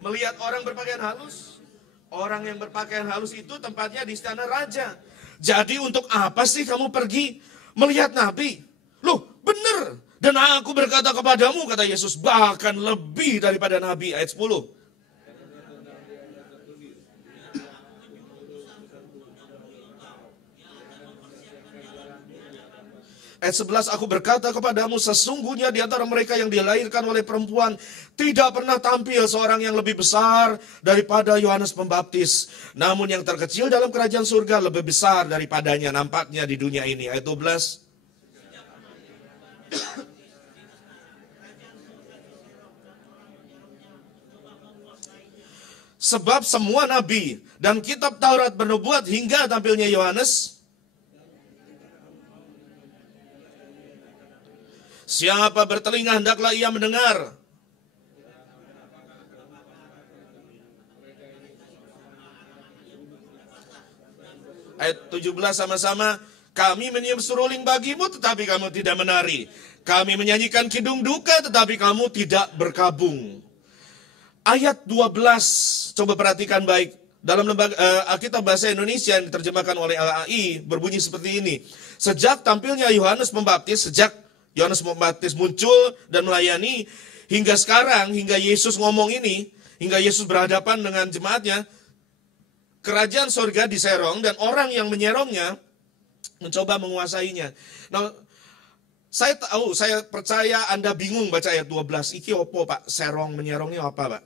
Melihat orang berpakaian halus. Orang yang berpakaian halus itu tempatnya di istana raja. Jadi untuk apa sih kamu pergi melihat nabi? Loh, bener. Dan aku berkata kepadamu, kata Yesus, bahkan lebih daripada nabi. Ayat 10. Ayat 11, aku berkata kepadamu, sesungguhnya di antara mereka yang dilahirkan oleh perempuan, tidak pernah tampil seorang yang lebih besar daripada Yohanes Pembaptis. Namun yang terkecil dalam kerajaan surga lebih besar daripadanya, nampaknya di dunia ini. Ayat 12. Sebab semua nabi dan kitab Taurat bernubuat hingga tampilnya Yohanes. Siapa bertelinga hendaklah ia mendengar. Ayat 17 sama-sama. Kami meniup seruling bagimu tetapi kamu tidak menari. Kami menyanyikan kidung duka tetapi kamu tidak berkabung. Ayat 12. Coba perhatikan baik. Dalam lembaga Alkitab Bahasa Indonesia yang diterjemahkan oleh LAI berbunyi seperti ini. Sejak tampilnya Yohanes Pembaptis, sejak Yohanes Pembaptis muncul dan melayani, hingga sekarang, hingga Yesus ngomong ini, hingga Yesus berhadapan dengan jemaatnya, kerajaan surga diserong dan orang yang menyerongnya mencoba menguasainya. Nah, saya percaya Anda bingung baca ayat 12. Iki opo Pak, serong menyerongnya apa Pak?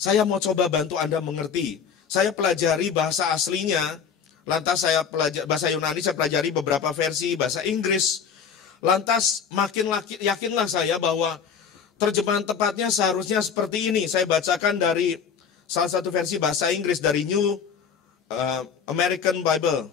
Saya mau coba bantu Anda mengerti. Saya pelajari bahasa aslinya, lantas saya pelajari bahasa Yunani, saya pelajari beberapa versi bahasa Inggris. Lantas makin yakinlah saya bahwa terjemahan tepatnya seharusnya seperti ini. Saya bacakan dari salah satu versi bahasa Inggris dari New American Bible.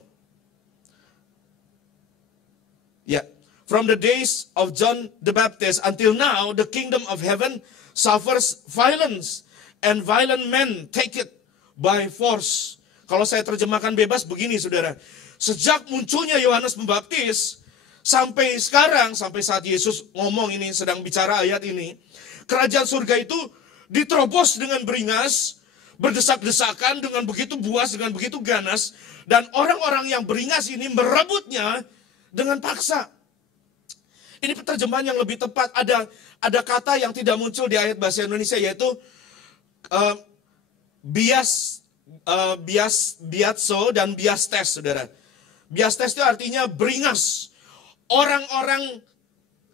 Ya, from the days of John the Baptist until now, the kingdom of heaven suffers violence, and violent men take it by force. Kalau saya terjemahkan bebas begini, saudara. Sejak munculnya Yohanes Pembaptis, sampai sekarang, sampai saat Yesus ngomong ini, sedang bicara ayat ini, kerajaan surga itu diterobos dengan beringas, berdesak-desakan dengan begitu buas, dengan begitu ganas, dan orang-orang yang beringas ini merebutnya dengan paksa. Ini terjemahan yang lebih tepat. Ada kata yang tidak muncul di ayat bahasa Indonesia, yaitu biaso dan biastes, saudara. Biastes itu artinya beringas. Orang-orang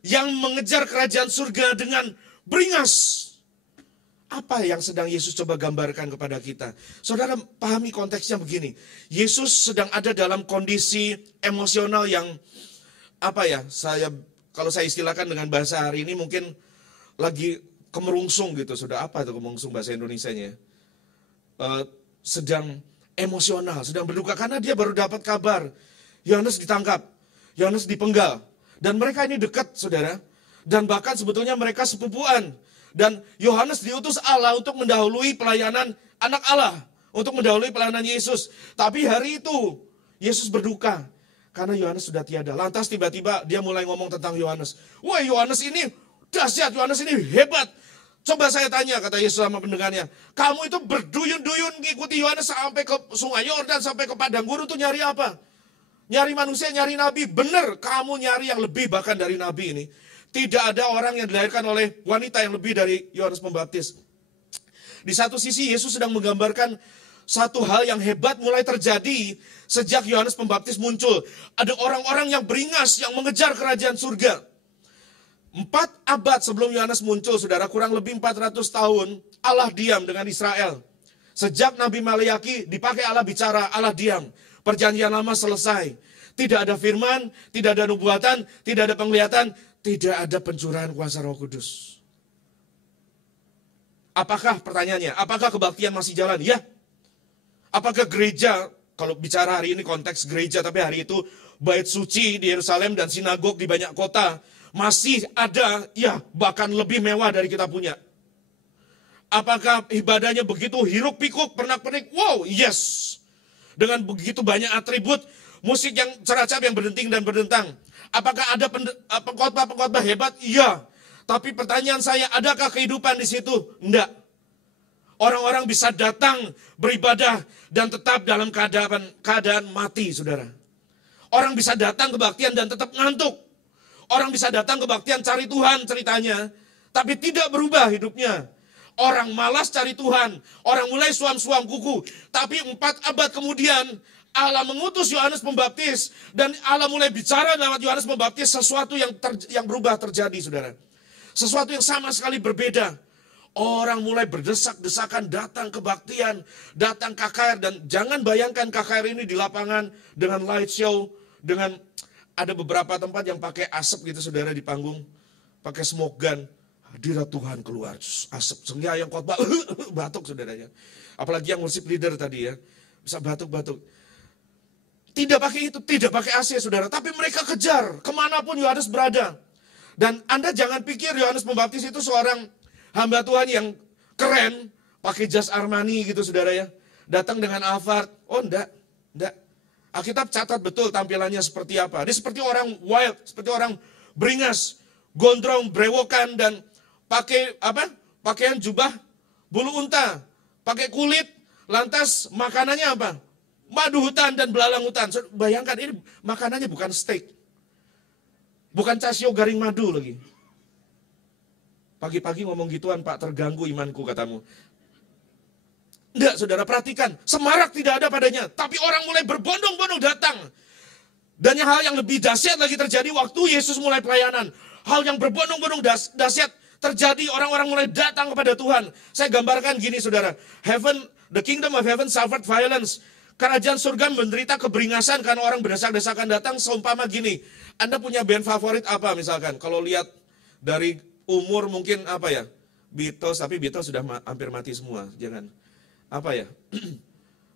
yang mengejar kerajaan surga dengan beringas. Apa yang sedang Yesus coba gambarkan kepada kita? Saudara pahami konteksnya begini. Yesus sedang ada dalam kondisi emosional yang kalau saya istilahkan dengan bahasa hari ini mungkin lagi kemerungsung gitu. Sudah apa itu kemerungsung bahasa Indonesianya? Sedang emosional, sedang berduka karena dia baru dapat kabar Yohanes ditangkap. Yohanes dipenggal. Dan mereka ini dekat, saudara. Dan bahkan sebetulnya mereka sepupuan. Dan Yohanes diutus Allah untuk mendahului pelayanan anak Allah. Untuk mendahului pelayanan Yesus. Tapi hari itu, Yesus berduka. Karena Yohanes sudah tiada. Lantas tiba-tiba dia mulai ngomong tentang Yohanes. Wah, Yohanes ini dahsyat, Yohanes ini hebat. Coba saya tanya, kata Yesus sama pendengarnya. Kamu itu berduyun-duyun ngikuti Yohanes sampai ke sungai Yordan, sampai ke padang gurun itu nyari apa? Nyari manusia, nyari nabi. Benar, kamu nyari yang lebih bahkan dari nabi ini. Tidak ada orang yang dilahirkan oleh wanita yang lebih dari Yohanes Pembaptis. Di satu sisi Yesus sedang menggambarkan satu hal yang hebat mulai terjadi sejak Yohanes Pembaptis muncul. Ada orang-orang yang beringas, yang mengejar kerajaan surga. 4 abad sebelum Yohanes muncul, saudara, kurang lebih 400 tahun, Allah diam dengan Israel. Sejak Nabi Maleaki dipakai Allah bicara, Allah diam. Perjanjian lama selesai. Tidak ada firman, tidak ada nubuatan, tidak ada penglihatan, tidak ada pencurahan kuasa Roh Kudus. Apakah pertanyaannya? Apakah kebaktian masih jalan? Ya. Apakah gereja, kalau bicara hari ini konteks gereja, tapi hari itu bait suci di Yerusalem dan sinagog di banyak kota masih ada, ya bahkan lebih mewah dari kita punya. Apakah ibadahnya begitu hiruk pikuk, pernak-pernik? Wow, yes. Dengan begitu banyak atribut, musik yang ceracap yang berdenting dan berdentang. Apakah ada pengkhotbah hebat? Iya. Tapi pertanyaan saya, adakah kehidupan di situ? Enggak. Orang-orang bisa datang beribadah dan tetap dalam keadaan mati, saudara. Orang bisa datang kebaktian dan tetap ngantuk. Orang bisa datang kebaktian cari Tuhan ceritanya, tapi tidak berubah hidupnya. Orang malas cari Tuhan, orang mulai suam-suam kuku. Tapi 4 abad kemudian Allah mengutus Yohanes Pembaptis, dan Allah mulai bicara lewat Yohanes Pembaptis sesuatu yang berubah terjadi, saudara. Sesuatu yang sama sekali berbeda. Orang mulai berdesak-desakan datang kebaktian, datang KKR, dan jangan bayangkan KKR ini di lapangan dengan light show, dengan ada beberapa tempat yang pakai asap gitu, saudara, di panggung, pakai smoke gun, hadirat Tuhan keluar, asap, sehingga yang khotbah batuk, saudaranya. Apalagi yang worship leader tadi ya, bisa batuk-batuk. Tidak pakai itu, tidak pakai AC, saudara, tapi mereka kejar kemanapun Yohanes berada. Dan Anda jangan pikir Yohanes Pembaptis itu seorang hamba Tuhan yang keren, pakai jas Armani gitu, saudara ya. Datang dengan Alphard. Oh, enggak. Alkitab catat betul tampilannya seperti apa. Dia seperti orang wild, seperti orang beringas, gondrong, brewokan, dan pakai pakaian jubah bulu unta, pakai kulit, lantas makanannya apa? Madu hutan dan belalang hutan. Bayangkan ini makanannya bukan steak. Bukan casio garing madu lagi. Pagi-pagi ngomong gituan, Pak, terganggu imanku katamu. Enggak, saudara, perhatikan. Semarak tidak ada padanya. Tapi orang mulai berbondong-bondong datang. Dan hal yang lebih dahsyat lagi terjadi waktu Yesus mulai pelayanan. Hal yang berbondong-bondong dahsyat terjadi. Orang-orang mulai datang kepada Tuhan. Saya gambarkan gini, saudara. The kingdom of heaven suffered violence. Kerajaan surga menderita keberingasan karena orang berdesak-desakan datang. Seumpama gini. Anda punya band favorit apa misalkan? Kalau lihat dari umur mungkin apa ya? Beatles, tapi Beatles sudah hampir mati semua. Jangan. Apa ya?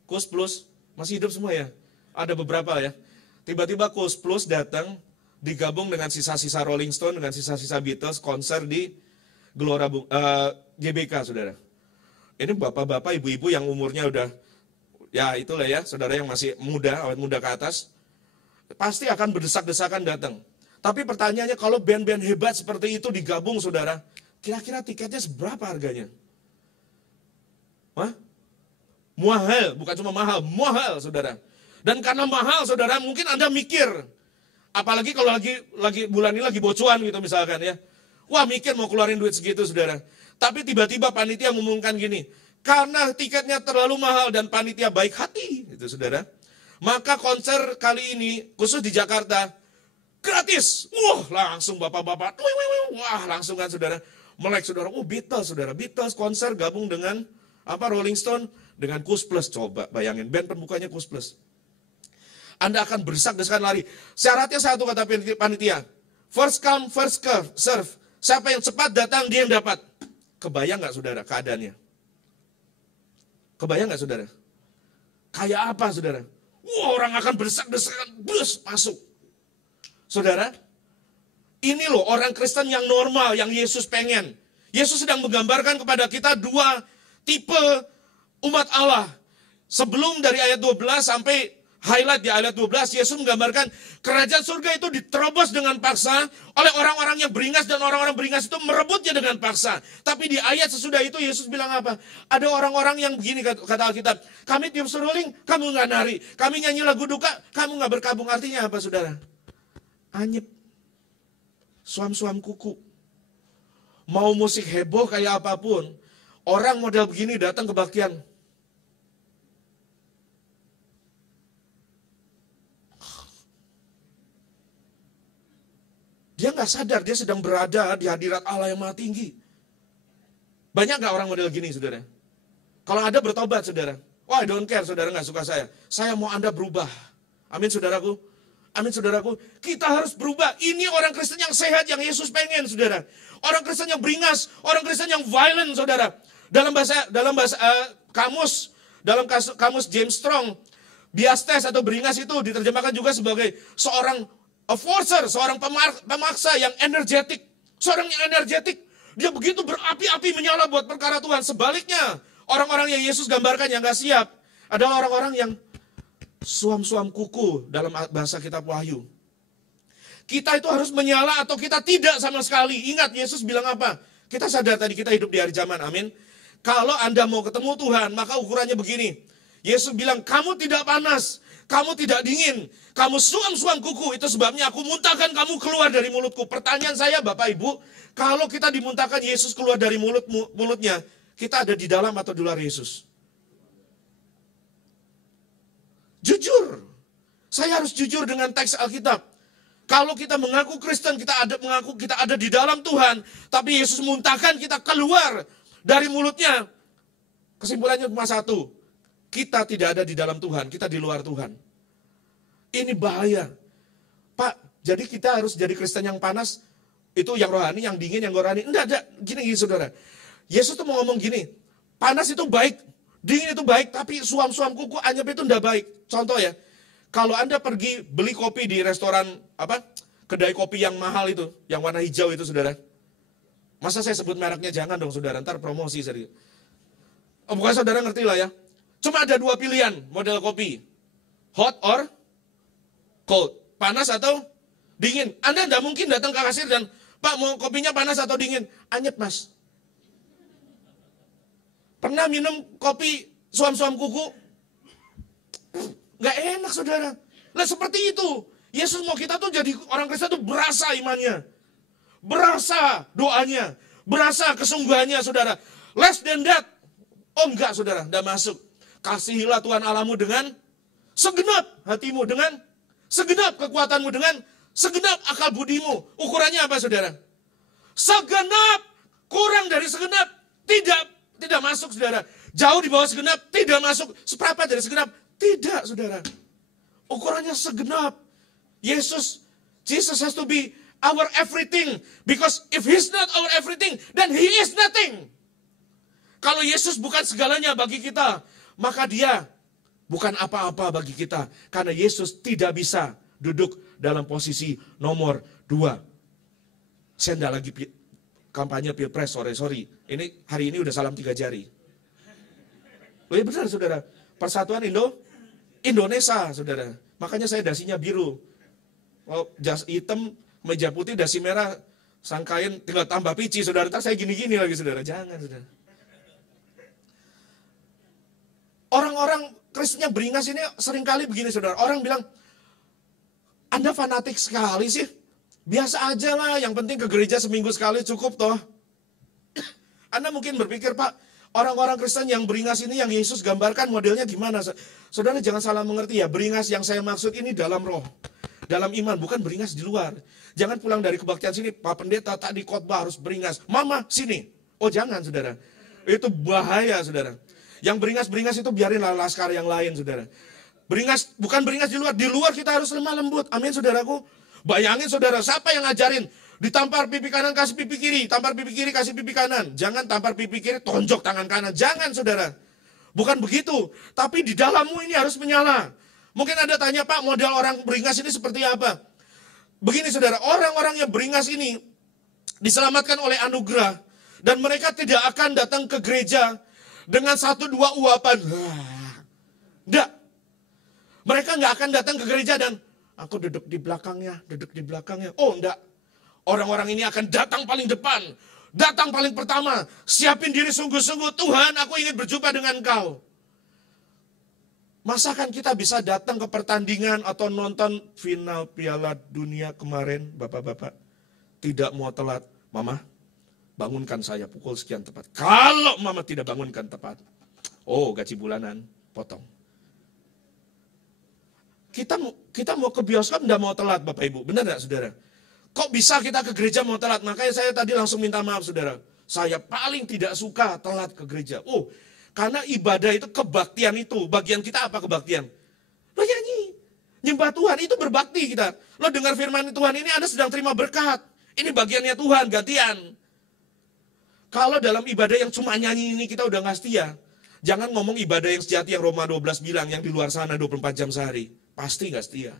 Kus Plus masih hidup semua ya? Ada beberapa ya. Tiba-tiba Kus Plus datang, digabung dengan sisa-sisa Rolling Stone, dengan sisa-sisa Beatles, konser di Gelora GBK, saudara. Ini bapak-bapak, ibu-ibu yang umurnya udah, ya itulah ya, saudara yang masih muda, awet muda ke atas, pasti akan berdesak-desakan datang. Tapi pertanyaannya, kalau band-band hebat seperti itu digabung, saudara, kira-kira tiketnya seberapa harganya? Hah? Mahal, bukan cuma mahal, mahal, saudara. Dan karena mahal, saudara, mungkin Anda mikir, apalagi kalau lagi bulan ini lagi bocuan gitu misalkan ya. Wah, mikir mau keluarin duit segitu, saudara. Tapi tiba-tiba panitia mengumumkan gini, karena tiketnya terlalu mahal dan panitia baik hati, gitu, saudara. Maka konser kali ini, khusus di Jakarta, gratis. Wah, langsung bapak-bapak, wah, langsung kan, saudara. Melek, saudara, Beatles, saudara. Beatles konser gabung dengan Rolling Stone, dengan Kus Plus. Coba bayangin, band pembukanya Kus Plus. Anda akan berdesak-desakan lari. Syaratnya satu, kata panitia. First come, first serve. Siapa yang cepat datang, dia yang dapat. Kebayang gak, saudara, keadaannya? Kebayang gak, saudara? Kayak apa, saudara? Wah, orang akan berdesak-desakan, bus, masuk. Saudara, ini loh orang Kristen yang normal, yang Yesus pengen. Yesus sedang menggambarkan kepada kita 2 tipe umat Allah. Sebelum dari ayat 12 sampai highlight di ayat 12, Yesus menggambarkan kerajaan surga itu diterobos dengan paksa oleh orang-orang yang beringas, dan orang-orang beringas itu merebutnya dengan paksa. Tapi di ayat sesudah itu Yesus bilang apa? Ada orang-orang yang begini, kata Alkitab, kami tiup seruling, kamu nggak nari. Kami nyanyi lagu duka, kamu nggak berkabung. Artinya apa, saudara? Anyep. Suam-suam kuku. Mau musik heboh kayak apapun, orang model begini datang kebaktian. Dia nggak sadar, dia sedang berada di hadirat Allah yang maha tinggi. Banyak nggak orang model gini, saudara? Kalau ada bertobat, saudara. Wah, I don't care, saudara nggak suka saya. Saya mau Anda berubah. Amin, saudaraku. Amin, saudaraku. Kita harus berubah. Ini orang Kristen yang sehat, yang Yesus pengen, saudara. Orang Kristen yang beringas, orang Kristen yang violent, saudara. Dalam bahasa kamus James Strong, biastes atau beringas itu diterjemahkan juga sebagai seorang enforcer, seorang pemaksa yang energetik. Seorang yang energetik, dia begitu berapi-api menyala buat perkara Tuhan. Sebaliknya, orang-orang yang Yesus gambarkan yang gak siap adalah orang-orang yang suam-suam kuku dalam bahasa kitab Wahyu. Kita itu harus menyala atau kita tidak sama sekali. Ingat Yesus bilang apa? Kita sadar tadi kita hidup di hari zaman, amin. Kalau Anda mau ketemu Tuhan, maka ukurannya begini. Yesus bilang, kamu tidak panas, kamu tidak dingin, kamu suam-suam kuku, itu sebabnya aku muntahkan kamu keluar dari mulutku. Pertanyaan saya Bapak Ibu, kalau kita dimuntahkan Yesus keluar dari mulutnya, kita ada di dalam atau di luar Yesus? Jujur, saya harus jujur dengan teks Alkitab. Kalau kita mengaku Kristen, mengaku kita ada di dalam Tuhan, tapi Yesus muntahkan kita keluar dari mulutnya. Kesimpulannya cuma satu, kita tidak ada di dalam Tuhan, kita di luar Tuhan. Ini bahaya. Pak, jadi kita harus jadi Kristen yang panas, itu yang rohani, yang dingin, yang rohani. Enggak, gini saudara. Yesus tuh mau ngomong gini, panas itu baik, dingin itu baik, tapi suam-suam kuku anyep itu enggak baik. Contoh ya, kalau Anda pergi beli kopi di restoran, kedai kopi yang mahal itu, yang warna hijau itu saudara. Masa saya sebut mereknya? Jangan dong saudara, ntar promosi serius. Bukan saudara ngerti lah ya. Cuma ada dua pilihan model kopi. Hot or cold. Panas atau dingin. Anda tidak mungkin datang ke kasir dan, Pak mau kopinya panas atau dingin? Anyep mas. Pernah minum kopi suam-suam kuku? Gak enak saudara. Nah seperti itu. Yesus mau kita tuh jadi orang Kristen tuh berasa imannya. Berasa doanya. Berasa kesungguhannya saudara. Less than that. Oh enggak saudara, enggak masuk. Kasihilah Tuhan Allahmu dengan segenap hatimu. Dengan segenap kekuatanmu. Dengan segenap akal budimu. Ukurannya apa saudara? Segenap. Kurang dari segenap. Tidak masuk saudara. Jauh di bawah segenap. Tidak masuk. Seberapa dari segenap? Tidak, saudara. Ukurannya segenap. Jesus has to be our everything. Because if he's not our everything, then he is nothing. Kalau Yesus bukan segalanya bagi kita, maka dia bukan apa-apa bagi kita. Karena Yesus tidak bisa duduk dalam posisi nomor 2. Saya enggak lagi kampanye pilpres, sorry. Ini hari ini udah salam 3 jari. Oh iya benar, saudara. Persatuan Indonesia, saudara. Makanya saya dasinya biru. Oh, jas hitam, meja putih, dasi merah, sangkain tinggal tambah pici, saudara. Ntar saya gini-gini lagi, saudara. Jangan, saudara. Orang-orang Kristen yang beringas ini seringkali begini, saudara. Orang bilang, Anda fanatik sekali sih. Biasa aja lah, yang penting ke gereja seminggu sekali cukup toh. Anda mungkin berpikir, Pak, orang-orang Kristen yang beringas ini yang Yesus gambarkan modelnya gimana? Saudara jangan salah mengerti ya, beringas yang saya maksud ini dalam roh, dalam iman, bukan beringas di luar. Jangan pulang dari kebaktian sini, Pak Pendeta tadi khotbah harus beringas. Mama sini. Oh jangan saudara, itu bahaya saudara. Yang beringas itu biarinlah laskar yang lain saudara. Beringas, bukan beringas di luar kita harus lemah lembut. Amin saudaraku. Bayangin saudara, siapa yang ngajarin? Ditampar pipi kanan, kasih pipi kiri. Tampar pipi kiri, kasih pipi kanan. Jangan tampar pipi kiri, tonjok tangan kanan. Jangan saudara. Bukan begitu. Tapi di dalammu ini harus menyala. Mungkin Anda tanya, Pak, model orang beringas ini seperti apa? Begini saudara, orang-orang yang beringas ini diselamatkan oleh anugerah. Dan mereka tidak akan datang ke gereja dengan 1-2 uapan. Enggak. Mereka nggak akan datang ke gereja dan aku duduk di belakangnya. Oh enggak. Orang-orang ini akan datang paling depan. Datang paling pertama. Siapin diri sungguh-sungguh. Tuhan, aku ingin berjumpa dengan Engkau. Masakan kita bisa datang ke pertandingan atau nonton final Piala Dunia kemarin, Bapak-bapak. Tidak mau telat. Mama, bangunkan saya pukul sekian tepat. Kalau Mama tidak bangunkan tepat. Oh, gaji bulanan, potong. Kita mau ke bioskop enggak mau telat Bapak Ibu. Benar enggak saudara? Kok bisa kita ke gereja mau telat? Makanya saya tadi langsung minta maaf saudara. Saya paling tidak suka telat ke gereja. Oh, karena ibadah itu kebaktian itu. Bagian kita apa kebaktian? Lo nyanyi. Nyembah Tuhan itu berbakti kita. Lo dengar firman Tuhan ini Anda sedang terima berkat. Ini bagiannya Tuhan, gantian. Kalau dalam ibadah yang cuma nyanyi ini kita udah gak setia. Jangan ngomong ibadah yang sejati yang Roma 12 bilang. Yang di luar sana 24 jam sehari. Pasti gak setia.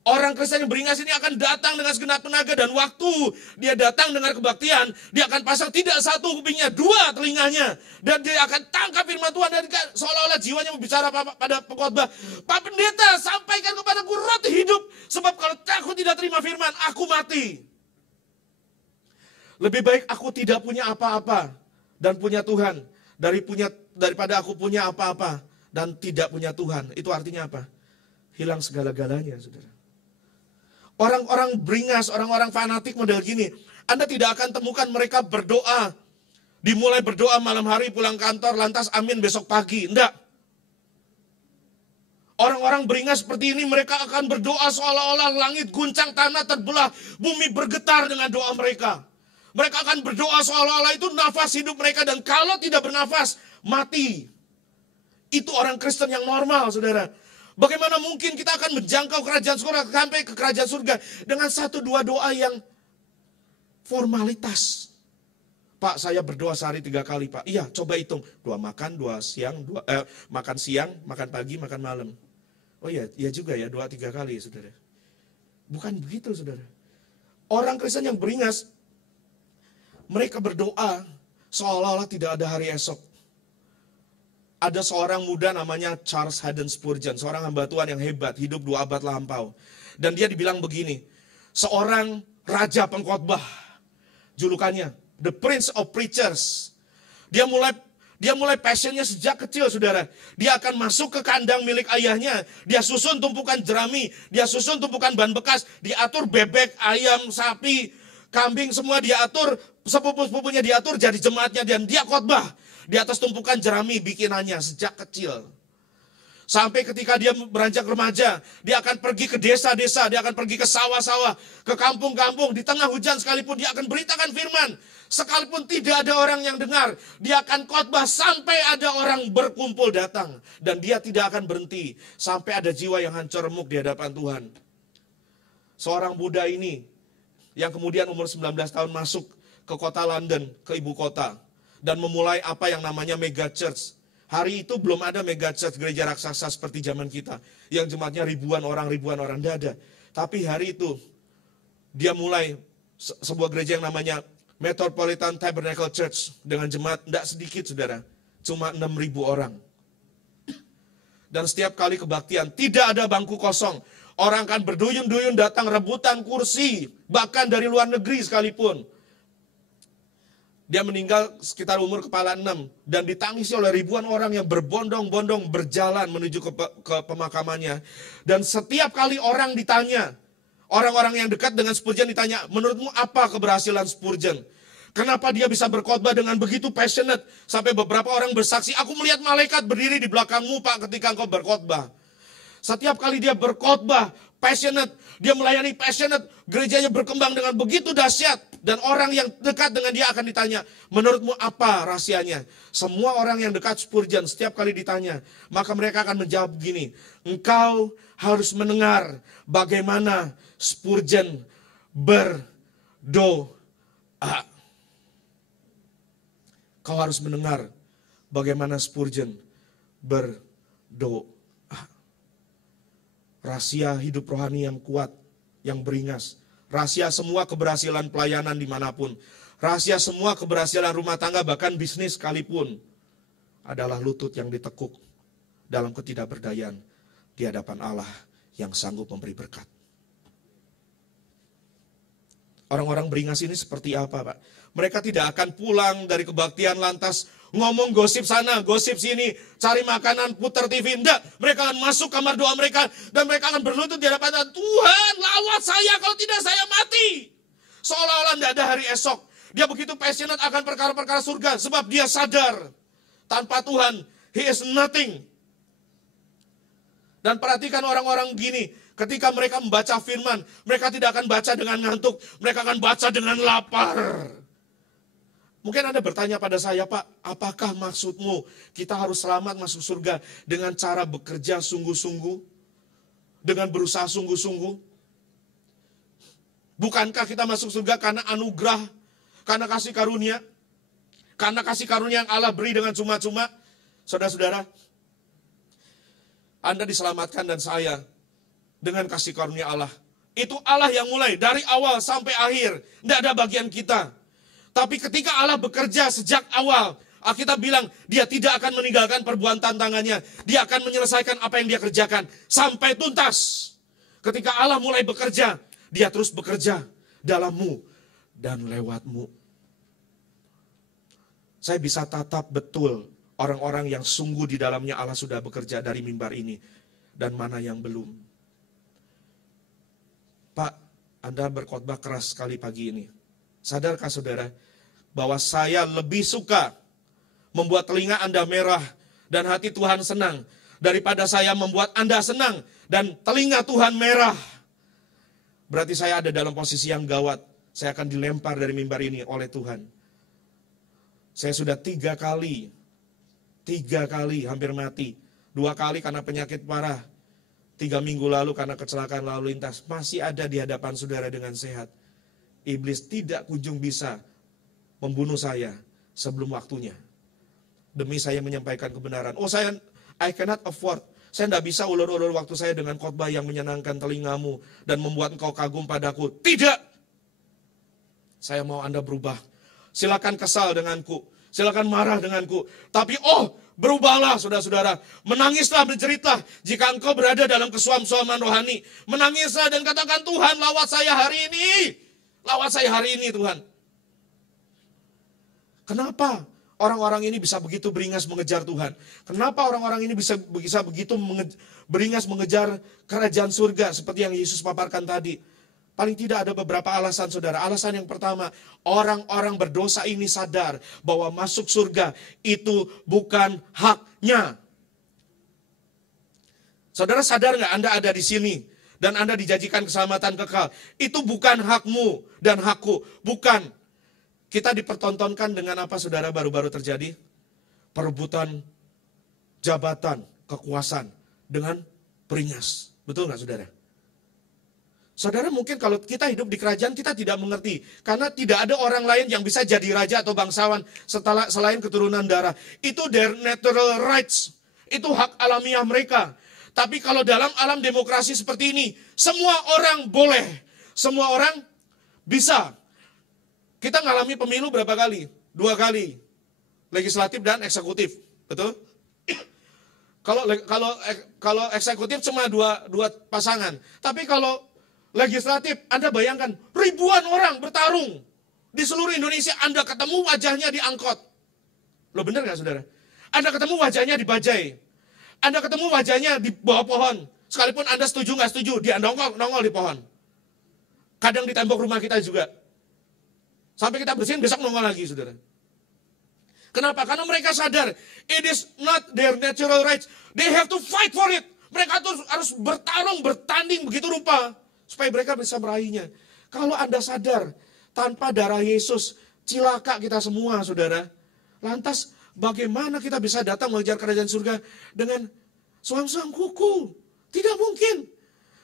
Orang Kristen yang beringas ini akan datang dengan segenap tenaga dan waktu dia datang dengan kebaktian, dia akan pasang tidak 1 kupingnya, 2 telinganya, dan dia akan tangkap firman Tuhan dan seolah-olah jiwanya berbicara pada pengkhotbah, Pak Pendeta, sampaikan kepadaku roti hidup, sebab kalau aku tidak terima firman, aku mati. Lebih baik aku tidak punya apa-apa, dan punya Tuhan, daripada aku punya apa-apa dan tidak punya Tuhan. Itu artinya apa? Hilang segala-galanya, saudara. Orang-orang beringas, orang-orang fanatik model gini, Anda tidak akan temukan mereka berdoa. Dimulai berdoa malam hari pulang kantor, lantas amin besok pagi. Enggak. Orang-orang beringas seperti ini, mereka akan berdoa seolah-olah langit guncang, tanah terbelah, bumi bergetar dengan doa mereka. Mereka akan berdoa seolah-olah itu nafas hidup mereka, dan kalau tidak bernafas, mati. Itu orang Kristen yang normal, saudara. Bagaimana mungkin kita akan menjangkau kerajaan surga, sampai ke kerajaan surga dengan 1-2 doa yang formalitas. Pak, saya berdoa sehari 3 kali, Pak. Iya, coba hitung. 2 makan, 2 siang, makan siang, makan pagi, makan malam. Oh iya, iya juga ya, 2-3 kali, saudara. Bukan begitu, saudara. Orang Kristen yang beringas, mereka berdoa seolah-olah tidak ada hari esok. Ada seorang muda namanya Charles Haddon Spurgeon, seorang hamba Tuhan yang hebat, hidup 2 abad lampau. Dan dia dibilang begini, seorang raja pengkhotbah, julukannya The Prince of Preachers. Dia mulai passionnya sejak kecil, saudara. Dia akan masuk ke kandang milik ayahnya. Dia susun tumpukan jerami, dia susun tumpukan ban bekas, diatur bebek, ayam, sapi, kambing, semua diatur. Sepupu-sepupunya diatur jadi jemaatnya, dan dia khotbah di atas tumpukan jerami bikinannya sejak kecil. Sampai ketika dia beranjak remaja, dia akan pergi ke desa-desa, dia akan pergi ke sawah-sawah, ke kampung-kampung, di tengah hujan sekalipun dia akan beritakan firman. Sekalipun tidak ada orang yang dengar, dia akan khotbah sampai ada orang berkumpul datang. Dan dia tidak akan berhenti sampai ada jiwa yang hancur remuk di hadapan Tuhan. Seorang Buddha ini yang kemudian umur 19 tahun masuk ke kota London, ke ibu kota, dan memulai apa yang namanya mega church. Hari itu belum ada mega church, gereja raksasa seperti zaman kita, yang jemaatnya ribuan orang, tidak ada. Tapi hari itu, dia mulai sebuah gereja yang namanya Metropolitan Tabernacle Church, dengan jemaat tidak sedikit, saudara, cuma 6.000 orang. Dan setiap kali kebaktian, tidak ada bangku kosong. Orang akan berduyun-duyun datang rebutan kursi, bahkan dari luar negeri sekalipun. Dia meninggal sekitar umur kepala 6 dan ditangisi oleh ribuan orang yang berbondong-bondong berjalan menuju ke pemakamannya. Dan setiap kali orang ditanya, orang-orang yang dekat dengan Spurgeon ditanya, menurutmu apa keberhasilan Spurgeon? Kenapa dia bisa berkhotbah dengan begitu passionate? Sampai beberapa orang bersaksi, aku melihat malaikat berdiri di belakangmu, Pak, ketika engkau berkhotbah. Setiap kali dia berkhotbah, passionate, dia melayani passionate, gerejanya berkembang dengan begitu dahsyat. Dan orang yang dekat dengan dia akan ditanya, menurutmu apa rahasianya? Semua orang yang dekat Spurgeon setiap kali ditanya, maka mereka akan menjawab begini, engkau harus mendengar bagaimana Spurgeon berdoa. Kau harus mendengar bagaimana Spurgeon berdoa. Rahasia hidup rohani yang kuat, yang beringas. Rahasia semua keberhasilan pelayanan dimanapun. Rahasia semua keberhasilan rumah tangga, bahkan bisnis sekalipun, adalah lutut yang ditekuk dalam ketidakberdayaan di hadapan Allah yang sanggup memberi berkat. Orang-orang beringas ini seperti apa, Pak? Mereka tidak akan pulang dari kebaktian lantas ngomong gosip sana, gosip sini, cari makanan, putar TV. Enggak, mereka akan masuk kamar doa mereka dan mereka akan berlutut di hadapan Tuhan, lawat saya, kalau tidak saya mati. Seolah-olah tidak ada hari esok. Dia begitu passionate akan perkara-perkara surga sebab dia sadar tanpa Tuhan, he is nothing. Dan perhatikan orang-orang gini, ketika mereka membaca firman, mereka tidak akan baca dengan ngantuk, mereka akan baca dengan lapar. Mungkin Anda bertanya pada saya, Pak, apakah maksudmu kita harus selamat masuk surga dengan cara bekerja sungguh-sungguh? Dengan berusaha sungguh-sungguh? Bukankah kita masuk surga karena anugerah, karena kasih karunia? Karena kasih karunia yang Allah beri dengan cuma-cuma? Saudara-saudara, Anda diselamatkan dan saya dengan kasih karunia Allah. Itu Allah yang mulai dari awal sampai akhir. Tidak ada bagian kita. Tapi ketika Allah bekerja sejak awal, Alkitab bilang dia tidak akan meninggalkan perbuatan tangannya. Dia akan menyelesaikan apa yang dia kerjakan sampai tuntas. Ketika Allah mulai bekerja, dia terus bekerja dalammu dan lewatmu. saya bisa tatap betul orang-orang yang sungguh di dalamnya Allah sudah bekerja dari mimbar ini, dan mana yang belum. Pak, Anda berkhotbah keras sekali pagi ini. Sadarkah saudara, bahwa saya lebih suka membuat telinga Anda merah dan hati Tuhan senang, daripada saya membuat Anda senang dan telinga Tuhan merah. Berarti saya ada dalam posisi yang gawat. Saya akan dilempar dari mimbar ini oleh Tuhan. Saya sudah 3 kali hampir mati. 2 kali karena penyakit parah. 3 minggu lalu karena kecelakaan lalu lintas. Masih ada di hadapan saudara dengan sehat. Iblis tidak kunjung bisa membunuh saya sebelum waktunya. Demi saya menyampaikan kebenaran. I cannot afford. Saya tidak bisa ulur-ulur waktu saya dengan khotbah yang menyenangkan telingamu dan membuat engkau kagum padaku. Tidak. Saya mau Anda berubah. Silakan kesal denganku. Silakan marah denganku. Tapi berubahlah saudara-saudara. Menangislah, bercerita. Jika engkau berada dalam kesuam-suaman rohani. Menangislah dan katakan, Tuhan lawat saya hari ini. Lawat saya hari ini Tuhan. Kenapa orang-orang ini bisa begitu beringas mengejar Tuhan? Kenapa orang-orang ini bisa begitu beringas mengejar kerajaan surga seperti yang Yesus paparkan tadi? Paling tidak ada beberapa alasan saudara. Alasan yang pertama, orang-orang berdosa ini sadar bahwa masuk surga itu bukan haknya. Saudara sadar nggak Anda ada di sini dan Anda dijanjikan keselamatan kekal? Itu bukan hakmu dan hakku, bukan. Kita dipertontonkan dengan apa saudara baru-baru terjadi? Perebutan jabatan, kekuasaan dengan beringas. Betul nggak saudara? Saudara mungkin kalau kita hidup di kerajaan kita tidak mengerti. Karena tidak ada orang lain yang bisa jadi raja atau bangsawan selain keturunan darah. Itu their natural rights. Itu hak alamiah mereka. Tapi kalau dalam alam demokrasi seperti ini, semua orang boleh. Semua orang bisa. Kita ngalami pemilu berapa kali? 2 kali. Legislatif dan eksekutif. Betul? Kalau eksekutif cuma dua pasangan. Tapi kalau legislatif, Anda bayangkan ribuan orang bertarung di seluruh Indonesia. Anda ketemu wajahnya di angkot. Loh bener gak saudara? Anda ketemu wajahnya di bajai. Anda ketemu wajahnya di bawah pohon. Sekalipun Anda setuju gak setuju, dia nongol di pohon. Kadang di tembok rumah kita juga. Sampai kita bersihin, besok nongol lagi saudara. Kenapa? Karena mereka sadar, it is not their natural rights. They have to fight for it. Mereka tuh harus bertarung, bertanding begitu rupa. Supaya mereka bisa meraihnya. Kalau Anda sadar, tanpa darah Yesus, cilaka kita semua, saudara. Lantas, bagaimana kita bisa datang mengejar kerajaan surga dengan suam-suam kuku? Tidak mungkin.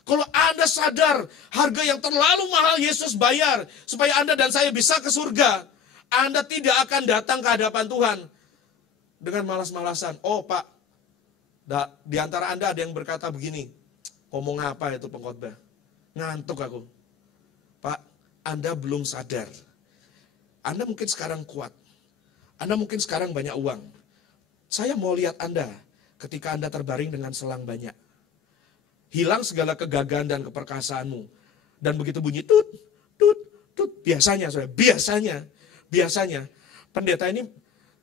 Kalau Anda sadar, harga yang terlalu mahal Yesus bayar, supaya Anda dan saya bisa ke surga, Anda tidak akan datang ke hadapan Tuhan dengan malas-malasan. Oh Pak, di antara Anda ada yang berkata begini, ngomong apa itu pengkhotbah? Ngantuk aku. Pak, Anda belum sadar. Anda mungkin sekarang kuat. Anda mungkin sekarang banyak uang. Saya mau lihat Anda ketika Anda terbaring dengan selang banyak. Hilang segala kegagahan dan keperkasaanmu. Dan begitu bunyi tut, tut, tut. Biasanya, saudara, biasanya. Pendeta ini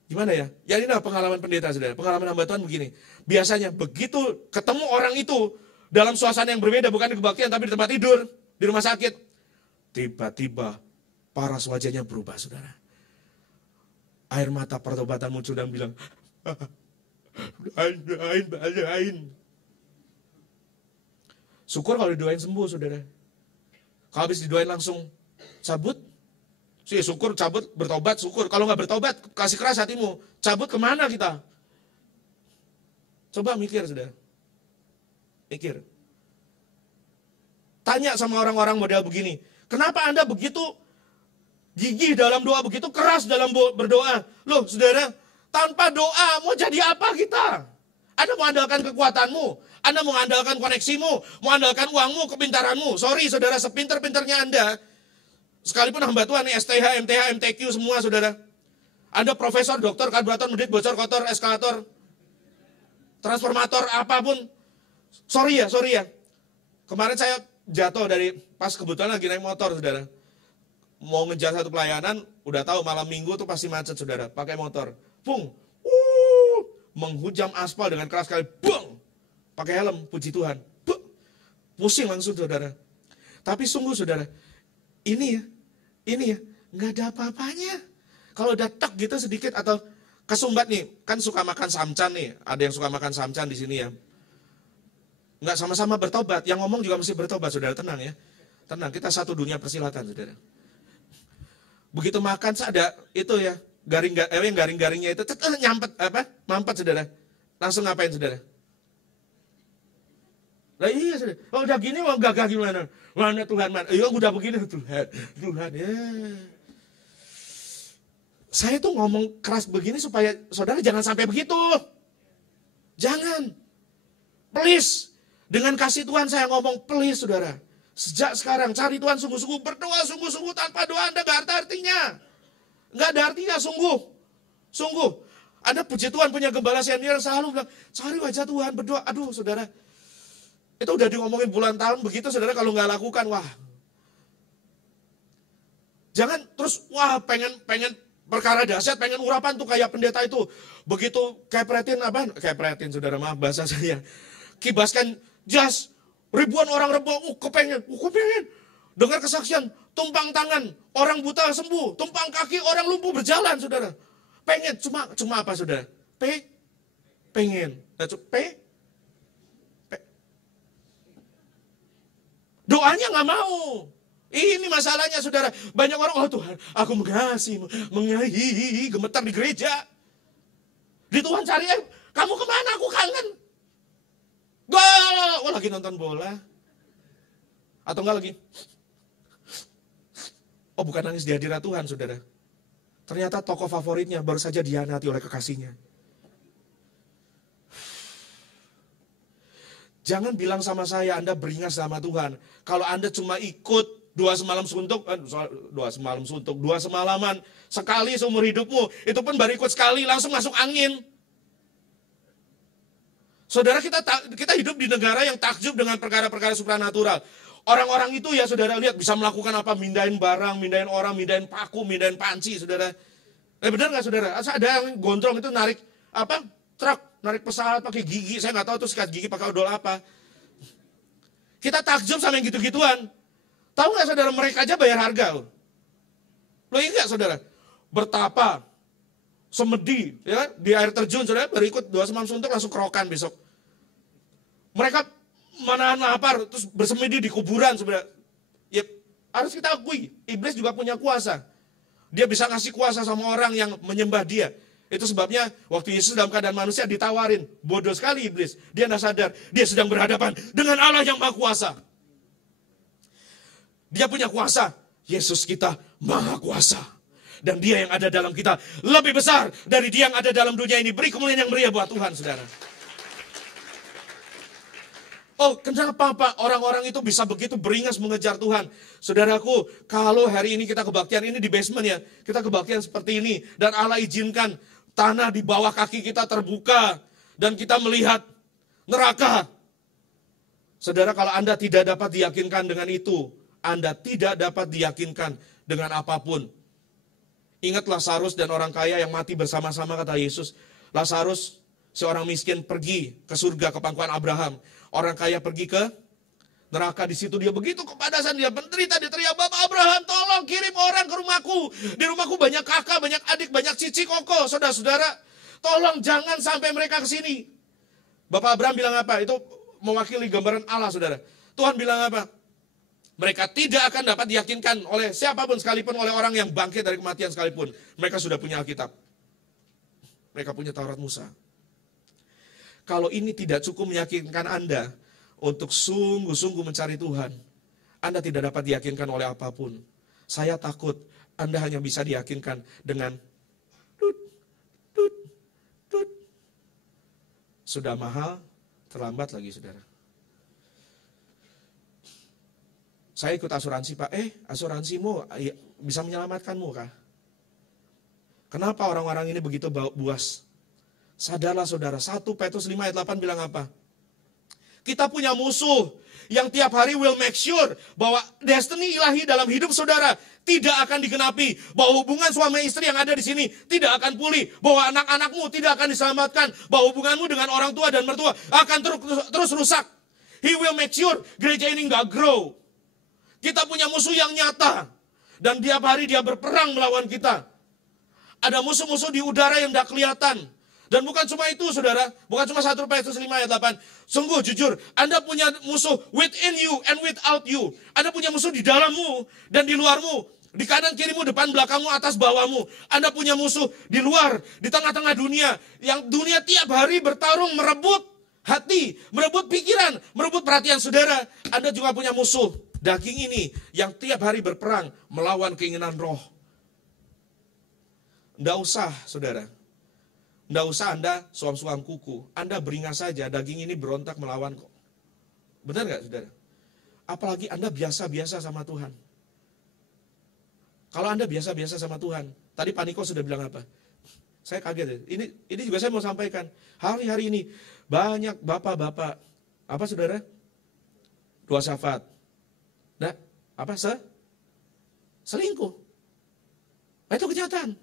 gimana ya? Ya ini pengalaman pendeta, saudara. Pengalaman hamba Tuhan begini. Biasanya begitu ketemu orang itu, dalam suasana yang berbeda, bukan di kebaktian, tapi di tempat tidur, di rumah sakit. Tiba-tiba, paras wajahnya berubah, saudara. Air mata pertobatan muncul dan bilang, doain. Syukur kalau didoain sembuh, saudara. Kalau habis didoain langsung cabut, syukur cabut, bertobat, syukur. Kalau nggak bertobat, kasih keras hatimu. Cabut kemana kita? Coba mikir, saudara. Mikir. Tanya sama orang-orang model begini. Kenapa Anda begitu gigih dalam doa, begitu keras dalam berdoa? Loh saudara, tanpa doa mau jadi apa kita? Anda mau andalkan kekuatanmu, Anda mau andalkan koneksimu, mau andalkan uangmu, kepintaranmu. Sorry saudara, sepinter-pinternya Anda, sekalipun hamba Tuhan, STH, MTH, MTQ semua saudara. Anda profesor, doktor, karburator, medit, bocor, kotor, eskalator, transformator, apapun. Sorry ya. Kemarin saya jatuh dari pas kebetulan lagi naik motor, saudara. mau ngejar satu pelayanan, udah tahu malam minggu tuh pasti macet saudara, pakai motor. Pung, menghujam aspal dengan keras sekali, bung, pakai helm, puji Tuhan. Pusing langsung saudara. Tapi sungguh saudara, ini ya, nggak ada apa-apanya. Kalau udah tek gitu sedikit atau kesumbat nih, kan suka makan samcan nih, ada yang suka makan samcan di sini ya. Nggak sama-sama bertobat, yang ngomong juga mesti bertobat saudara, tenang ya. Tenang, kita satu dunia persilatan saudara. Begitu makan ada itu ya, garing-garingnya itu mampet saudara. Langsung ngapain saudara? Lah iya saudara. Oh udah gini mau gagah gimana? Mana Tuhan mana? Iya udah begini Tuhan ya. Saya tuh ngomong keras begini supaya saudara jangan sampai begitu. Jangan. Please. Dengan kasih Tuhan saya ngomong please saudara. Sejak sekarang cari Tuhan sungguh-sungguh, berdoa sungguh-sungguh, tanpa doa Anda gak ada artinya. Gak ada artinya sungguh. Ada puji Tuhan punya gembala senior selalu bilang, cari wajah Tuhan, berdoa. Aduh saudara, itu udah diomongin bulan tahun begitu saudara, kalau gak lakukan, wah. Jangan terus, wah pengen perkara dahsyat, pengen urapan tuh kayak pendeta itu. Begitu kepretin saudara, maaf bahasa saya. Kibaskan jas. Ribuan orang rebah, kepengen. Dengar kesaksian, tumpang tangan, orang buta sembuh, tumpang kaki, orang lumpuh berjalan, saudara. Pengen, cuma apa, saudara? Pengen. Doanya nggak mau. Ini masalahnya, saudara. Banyak orang, oh Tuhan, aku mengasihi, gemetar di gereja. Di Tuhan cari, kamu kemana? Aku kangen. Lagi nonton bola. Atau enggak lagi? Oh bukan nangis di hadirat Tuhan saudara. Ternyata tokoh favoritnya baru saja dihianati oleh kekasihnya. Jangan bilang sama saya Anda beringas sama Tuhan. Kalau Anda cuma ikut 2 semalaman sekali seumur hidupmu. Itu pun baru ikut sekali langsung masuk angin. Saudara kita hidup di negara yang takjub dengan perkara-perkara supranatural. Orang-orang itu ya saudara lihat bisa melakukan apa? Mindahin barang, mindahin orang, mindahin paku, mindahin panci saudara. Benar gak saudara? Ada yang gondrong itu narik truk, narik pesawat pakai gigi. Saya gak tahu tuh sikat gigi pakai odol apa. Kita takjub sama yang gitu-gituan. Tahu gak saudara mereka aja bayar harga. Lo ingat saudara? Bertapa, semedi ya, di air terjun saudara, baru ikut 2 semalam suntuk langsung kerokan besok. Mereka menahan lapar, terus bersemedi di kuburan sebenarnya. Ya, harus kita akui, iblis juga punya kuasa. Dia bisa ngasih kuasa sama orang yang menyembah dia. Itu sebabnya waktu Yesus dalam keadaan manusia ditawarin. Bodoh sekali iblis. Dia tidak sadar, dia sedang berhadapan dengan Allah yang maha kuasa. Dia punya kuasa. Yesus kita maha kuasa. Dan dia yang ada dalam kita lebih besar dari dia yang ada dalam dunia ini. Beri kemuliaan yang meriah buat Tuhan, saudara. Oh, kenapa Pak orang-orang itu bisa begitu beringas mengejar Tuhan? Saudaraku, kalau hari ini kita kebaktian ini di basement ya, kita kebaktian seperti ini. Dan Allah izinkan tanah di bawah kaki kita terbuka. Dan kita melihat neraka. Saudara, kalau Anda tidak dapat diyakinkan dengan itu, Anda tidak dapat diyakinkan dengan apapun. Ingat Lazarus dan orang kaya yang mati bersama-sama kata Yesus. Lazarus, seorang miskin pergi ke surga ke pangkuan Abraham. Orang kaya pergi ke neraka, di situ dia begitu kepadasan, dia menderita, dia teriak, Bapak Abraham tolong kirim orang ke rumahku. Di rumahku banyak kakak, banyak adik, banyak cici koko, saudara-saudara. Tolong jangan sampai mereka ke sini. Bapak Abraham bilang apa? Itu mewakili gambaran Allah, saudara. Tuhan bilang apa? Mereka tidak akan dapat diyakinkan oleh siapapun sekalipun, oleh orang yang bangkit dari kematian sekalipun. Mereka sudah punya Alkitab. Mereka punya Taurat Musa. Kalau ini tidak cukup meyakinkan Anda untuk sungguh-sungguh mencari Tuhan, Anda tidak dapat diyakinkan oleh apapun. Saya takut Anda hanya bisa diyakinkan dengan sudah mahal, terlambat lagi saudara. Saya ikut asuransi Pak, asuransimu bisa menyelamatkanmu kah? Kenapa orang-orang ini begitu buas? Sadarlah saudara, 1 Petrus 5 ayat 8 bilang apa? Kita punya musuh yang tiap hari will make sure bahwa destiny ilahi dalam hidup saudara tidak akan digenapi. Bahwa hubungan suami istri yang ada di sini tidak akan pulih. Bahwa anak-anakmu tidak akan diselamatkan. Bahwa hubunganmu dengan orang tua dan mertua akan terus rusak. He will make sure gereja ini nggak grow. Kita punya musuh yang nyata. Dan tiap hari dia berperang melawan kita. Ada musuh-musuh di udara yang nggak kelihatan. Dan bukan cuma itu saudara. Bukan cuma 1 Petrus 5 ayat 8. Sungguh jujur, Anda punya musuh within you and without you. Anda punya musuh di dalammu dan di luarmu. Di kanan kirimu, depan belakangmu, atas bawahmu. Anda punya musuh di luar, di tengah-tengah dunia. Yang dunia tiap hari bertarung merebut hati, merebut pikiran, merebut perhatian saudara. Anda juga punya musuh daging ini yang tiap hari berperang melawan keinginan roh. Nggak usah saudara. Nggak usah Anda suam-suam kuku. Anda beringas saja, daging ini berontak melawan kok. Benar nggak saudara? Apalagi Anda biasa-biasa sama Tuhan. Kalau Anda biasa-biasa sama Tuhan, tadi Pak Niko sudah bilang apa? Saya kaget ya. Ini juga saya mau sampaikan. Hari-hari ini banyak bapak-bapak, apa saudara? Dua syafat. Nah, apa selingkuh. Nah, itu kenyataan.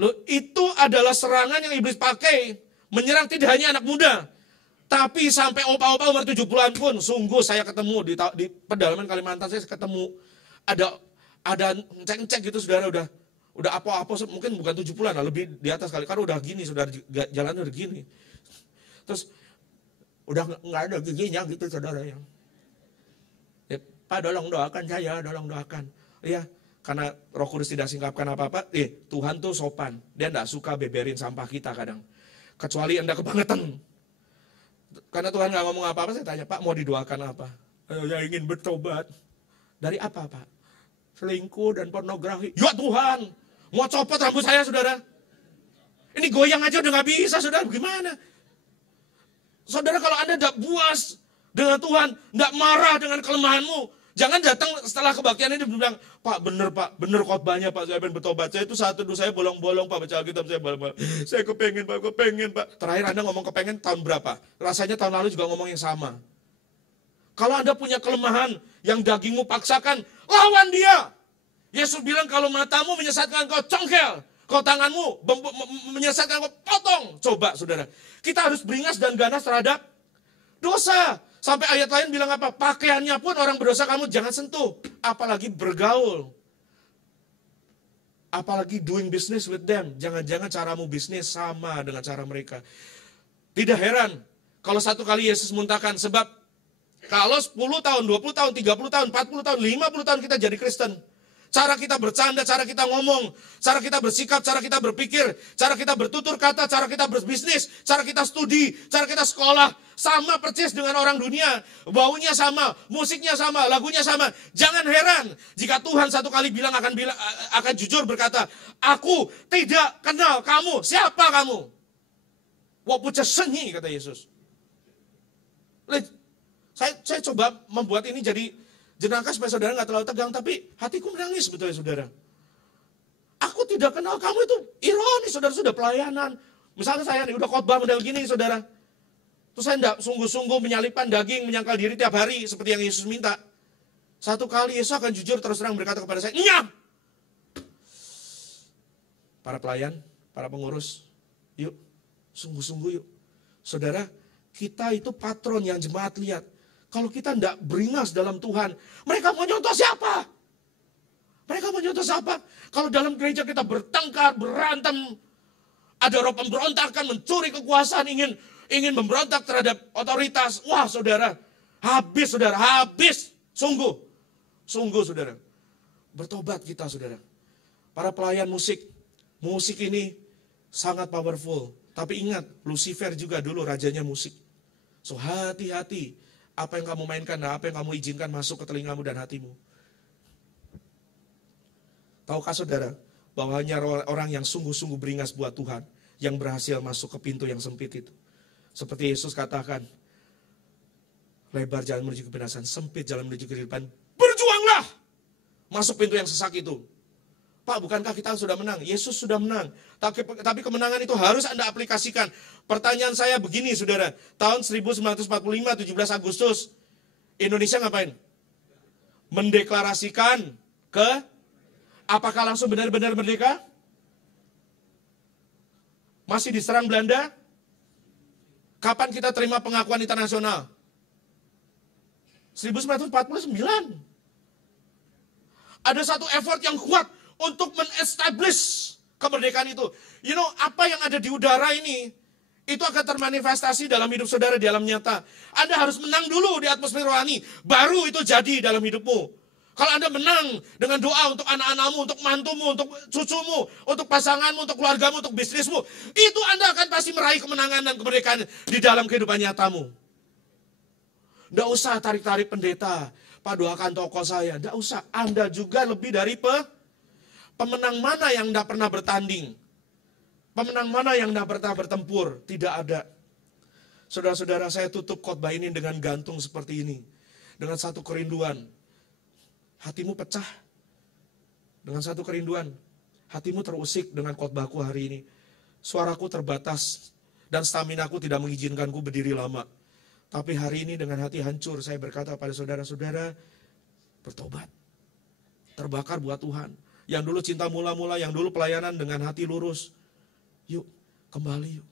Loh, itu adalah serangan yang iblis pakai. Menyerang tidak hanya anak muda. Tapi sampai opa-opa umur 70-an pun. Sungguh saya ketemu di pedalaman Kalimantan, saya ketemu. Ada cek-cek gitu saudara, udah apa-apa, mungkin bukan 70-an lah, lebih di atas kali. Karena udah gini, saudara, jalannya udah gini. Terus, udah nggak ada giginya gitu saudara. Ya, Pak tolong doakan saya, tolong doakan. Iya. Karena Roh Kudus tidak singkapkan apa-apa, Tuhan tuh sopan. Dia enggak suka beberin sampah kita kadang. Kecuali Anda kebangetan. Karena Tuhan enggak ngomong apa-apa, saya tanya, Pak mau didoakan apa? Saya ingin bertobat. Dari apa Pak? Selingkuh dan pornografi. Ya Tuhan, mau copot rambut saya saudara. Ini goyang aja udah gak bisa saudara, gimana? Saudara kalau Anda enggak puas dengan Tuhan, enggak marah dengan kelemahanmu, jangan datang setelah kebaktian ini bilang, Pak bener khotbahnya Pak, saya pengen bertobat. Saya itu saat teduh saya bolong-bolong Pak, baca Alkitab saya bolong-bolong. Saya kepengen Pak. Terakhir Anda ngomong kepengen tahun berapa? Rasanya tahun lalu juga ngomong yang sama. Kalau Anda punya kelemahan yang dagingmu paksakan, lawan dia. Yesus bilang kalau matamu menyesatkan kau congkel, kalau tanganmu menyesatkan kau potong. Coba saudara, kita harus beringas dan ganas terhadap dosa. Sampai ayat lain bilang apa? Pakaiannya pun orang berdosa kamu jangan sentuh. Apalagi bergaul. Apalagi doing business with them. Jangan-jangan caramu bisnis sama dengan cara mereka. Tidak heran kalau satu kali Yesus muntahkan. Sebab kalau 10 tahun, 20 tahun, 30 tahun, 40 tahun, 50 tahun kita jadi Kristen. Cara kita bercanda, cara kita ngomong, cara kita bersikap, cara kita berpikir, cara kita bertutur kata, cara kita berbisnis, cara kita studi, cara kita sekolah, sama persis dengan orang dunia. Baunya sama, musiknya sama, lagunya sama. Jangan heran jika Tuhan satu kali akan jujur berkata, aku tidak kenal kamu, siapa kamu? Wapucasenyi, kata Yesus. Saya coba membuat ini jadi jenaka supaya saudara nggak terlalu tegang, tapi hatiku menangis sebetulnya saudara. Aku tidak kenal kamu, itu ironis saudara, sudah pelayanan. Misalnya saya udah khotbah model gini saudara. Terus saya tidak sungguh-sungguh menyalipkan daging, menyangkal diri tiap hari seperti yang Yesus minta. Satu kali Yesus akan jujur terus terang berkata kepada saya, "Nyam!" Para pelayan, para pengurus, yuk, sungguh-sungguh yuk. Saudara, kita itu patron yang jemaat lihat. Kalau kita tidak beringas dalam Tuhan, mereka mau nyontoh siapa? Mereka mau nyontoh siapa? Kalau dalam gereja kita bertengkar, berantem, ada roh pemberontakan, mencuri kekuasaan, ingin memberontak terhadap otoritas. Wah saudara, habis. Sungguh saudara. Bertobat kita saudara. Para pelayan musik ini sangat powerful. Tapi ingat, Lucifer juga dulu rajanya musik. So hati-hati. Apa yang kamu mainkan dan apa yang kamu izinkan masuk ke telingamu dan hatimu. Tahukah saudara, bahwa hanya orang yang sungguh-sungguh beringas buat Tuhan, yang berhasil masuk ke pintu yang sempit itu. Seperti Yesus katakan, lebar jalan menuju kebinasan, sempit jalan menuju kehidupan, berjuanglah! Masuk pintu yang sesak itu. Pak, bukankah kita sudah menang? Yesus sudah menang. Tapi kemenangan itu harus Anda aplikasikan. Pertanyaan saya begini saudara, tahun 1945, 17 Agustus, Indonesia ngapain? Mendeklarasikan apakah langsung benar-benar merdeka? Masih diserang Belanda? Kapan kita terima pengakuan internasional? 1949. Ada satu effort yang kuat untuk men-establish kemerdekaan itu. You know, apa yang ada di udara ini, itu akan termanifestasi dalam hidup saudara di alam nyata. Anda harus menang dulu di atmosfer rohani, baru itu jadi dalam hidupmu. Kalau Anda menang dengan doa untuk anak-anakmu, untuk mantumu, untuk cucumu, untuk pasanganmu, untuk keluargamu, untuk bisnismu, itu Anda akan pasti meraih kemenangan dan kemerdekaan di dalam kehidupan nyatamu. Tidak usah tarik-tarik pendeta, Pak doakan tokoh saya. Tidak usah, Anda juga lebih dari pemenang mana yang tidak pernah bertanding. Pemenang mana yang tidak pernah bertempur? Tidak ada. Saudara-saudara, saya tutup khotbah ini dengan gantung seperti ini. Dengan satu kerinduan. Hatimu pecah. Dengan satu kerinduan. Hatimu terusik dengan khotbahku hari ini. Suaraku terbatas. Dan staminaku tidak mengizinkanku berdiri lama. Tapi hari ini dengan hati hancur saya berkata pada saudara-saudara, bertobat. Terbakar buat Tuhan. Yang dulu cinta mula-mula, yang dulu pelayanan dengan hati lurus. Yuk, kembali yuk.